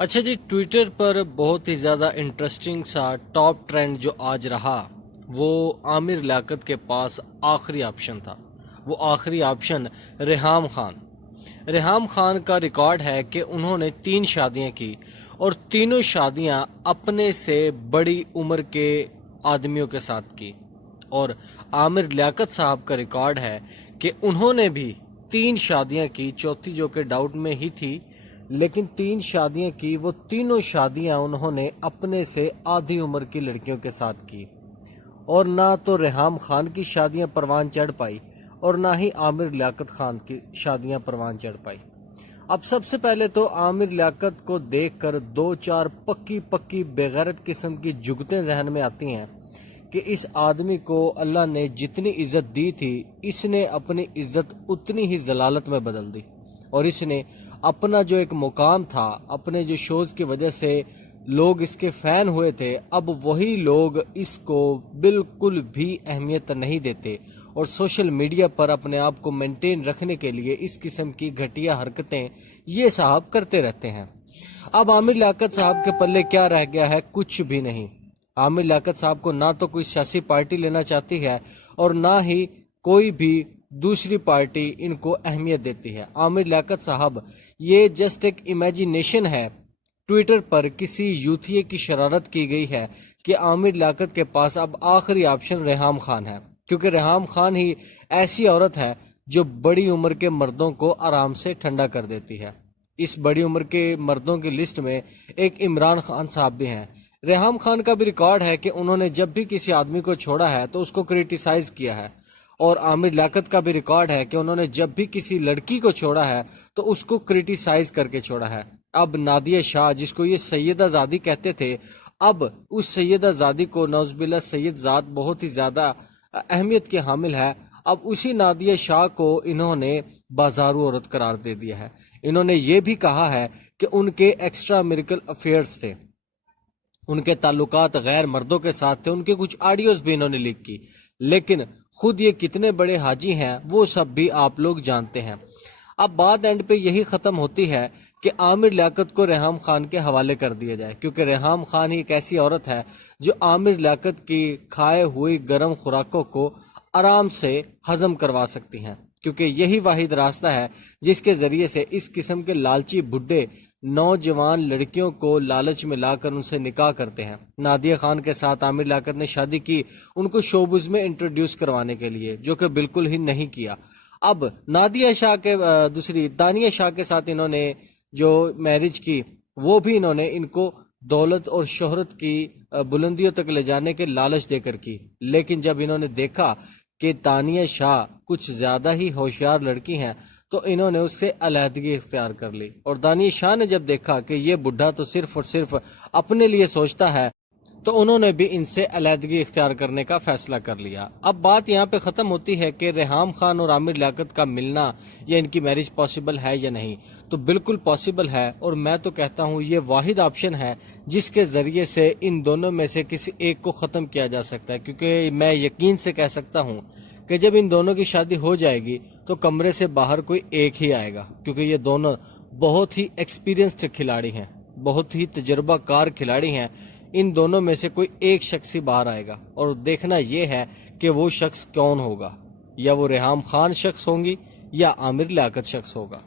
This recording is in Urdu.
اچھا جی، ٹویٹر پر بہت ہی زیادہ انٹرسٹنگ سا ٹاپ ٹرینڈ جو آج رہا وہ عامر لیاقت کے پاس آخری آپشن تھا۔ وہ آخری آپشن ریحام خان۔ ریحام خان کا ریکارڈ ہے کہ انہوں نے 3 شادیاں کی اور تینوں شادیاں اپنے سے بڑی عمر کے آدمیوں کے ساتھ کی، اور عامر لیاقت صاحب کا ریکارڈ ہے کہ انہوں نے بھی 3 شادیاں کی، چوتھی جو کہ ڈاؤٹ میں ہی تھی، لیکن 3 شادیاں کی۔ وہ تینوں شادیاں انہوں نے اپنے سے آدھی عمر کی لڑکیوں کے ساتھ کی، اور نہ تو ریحام خان کی شادیاں پروان چڑھ پائی اور نہ ہی عامر لیاقت خان کی شادیاں پروان چڑھ پائی۔ اب سب سے پہلے تو عامر لیاقت کو دیکھ کر 2-4 پکی بےغیرت قسم کی جگتیں ذہن میں آتی ہیں کہ اس آدمی کو اللہ نے جتنی عزت دی تھی، اس نے اپنی عزت اتنی ہی ضلالت میں بدل دی، اور اس نے اپنا جو ایک مقام تھا، اپنے جو شوز کی وجہ سے لوگ اس کے فین ہوئے تھے، اب وہی لوگ اس کو بالکل بھی اہمیت نہیں دیتے، اور سوشل میڈیا پر اپنے آپ کو مینٹین رکھنے کے لیے اس قسم کی گھٹیا حرکتیں یہ صاحب کرتے رہتے ہیں۔ اب عامر لیاقت صاحب کے پلے کیا رہ گیا ہے؟ کچھ بھی نہیں۔ عامر لیاقت صاحب کو نہ تو کوئی سیاسی پارٹی لینا چاہتی ہے اور نہ ہی کوئی بھی دوسری پارٹی ان کو اہمیت دیتی ہے۔ عامر لیاقت صاحب یہ جسٹ ایک امیجینیشن ہے۔ ٹویٹر پر کسی یوتھیے کی شرارت کی گئی ہے کہ عامر لیاقت کے پاس اب آخری آپشن ریحام خان ہے، کیونکہ ریحام خان ہی ایسی عورت ہے جو بڑی عمر کے مردوں کو آرام سے ٹھنڈا کر دیتی ہے۔ اس بڑی عمر کے مردوں کی لسٹ میں ایک عمران خان صاحب بھی ہیں۔ ریحام خان کا بھی ریکارڈ ہے کہ انہوں نے جب بھی کسی آدمی کو چھوڑا ہے تو اس کو کریٹیسائز کیا ہے، اور عامر لیاقت کا بھی ریکارڈ ہے کہ انہوں نے جب بھی کسی لڑکی کو چھوڑا ہے تو اس کو کریٹیسائز کر کے چھوڑا ہے۔ اب نادیہ شاہ، جس کو یہ سیدہ زادی کہتے تھے، اب اس سیدہ زادی کو نعوذ باللہ سید ذات بہت ہی زیادہ اہمیت کے حامل ہے، اب اسی نادیہ شاہ کو انہوں نے بازارو عورت قرار دے دیا ہے۔ انہوں نے یہ بھی کہا ہے کہ ان کے ایکسٹرا میریکل افیئرز تھے، ان کے تعلقات غیر مردوں کے ساتھ تھے، ان کے کچھ آڈیوز بھی انہوں نے لیک کی، لیکن خود یہ کتنے بڑے حاجی ہیں وہ سب بھی آپ لوگ جانتے ہیں۔ اب بات اینڈ پہ یہی ختم ہوتی ہے کہ عامر لیاقت کو ریحام خان کے حوالے کر دیا جائے، کیونکہ ریحام خان ہی ایک ایسی عورت ہے جو عامر لیاقت کی کھائے ہوئی گرم خوراکوں کو آرام سے ہضم کروا سکتی ہیں، کیونکہ یہی واحد راستہ ہے جس کے ذریعے سے اس قسم کے لالچی بڈھے نوجوان لڑکیوں کو لالچ میں لا کر ان سے نکاح کرتے ہیں۔ نادیہ خان کے ساتھ عامر لیاقت نے شادی کی ان کو شوبز میں انٹروڈیوس کروانے کے لیے، جو کہ بالکل ہی نہیں کیا۔ اب نادیہ شاہ کے دوسری دانیہ شاہ کے ساتھ انہوں نے جو میرج کی، وہ بھی انہوں نے ان کو دولت اور شہرت کی بلندیوں تک لے جانے کے لالچ دے کر کی، لیکن جب انہوں نے دیکھا کہ دانیہ شاہ کچھ زیادہ ہی ہوشیار لڑکی ہیں تو انہوں نے اس سے علیحدگی اختیار کر لی، اور دانیہ شاہ نے جب دیکھا کہ یہ بڈھا تو صرف اور صرف اپنے لیے سوچتا ہے تو انہوں نے بھی ان سے علیحدگی اختیار کرنے کا فیصلہ کر لیا۔ اب بات یہاں پہ ختم ہوتی ہے کہ ریحام خان اور عامر لیاقت کا ملنا یا ان کی میرج پاسبل ہے یا نہیں، تو بالکل پاسبل ہے، اور میں تو کہتا ہوں یہ واحد آپشن ہے جس کے ذریعے سے ان دونوں میں سے کسی ایک کو ختم کیا جا سکتا ہے، کیونکہ میں یقین سے کہہ سکتا ہوں کہ جب ان دونوں کی شادی ہو جائے گی تو کمرے سے باہر کوئی ایک ہی آئے گا، کیونکہ یہ دونوں بہت ہی ایکسپیرینسڈ کھلاڑی ہیں، بہت ہی تجربہ کار کھلاڑی ہیں۔ ان دونوں میں سے کوئی ایک شخص ہی باہر آئے گا، اور دیکھنا یہ ہے کہ وہ شخص کون ہوگا، یا وہ ریحام خان شخص ہوں گی یا عامر لیاقت شخص ہوگا۔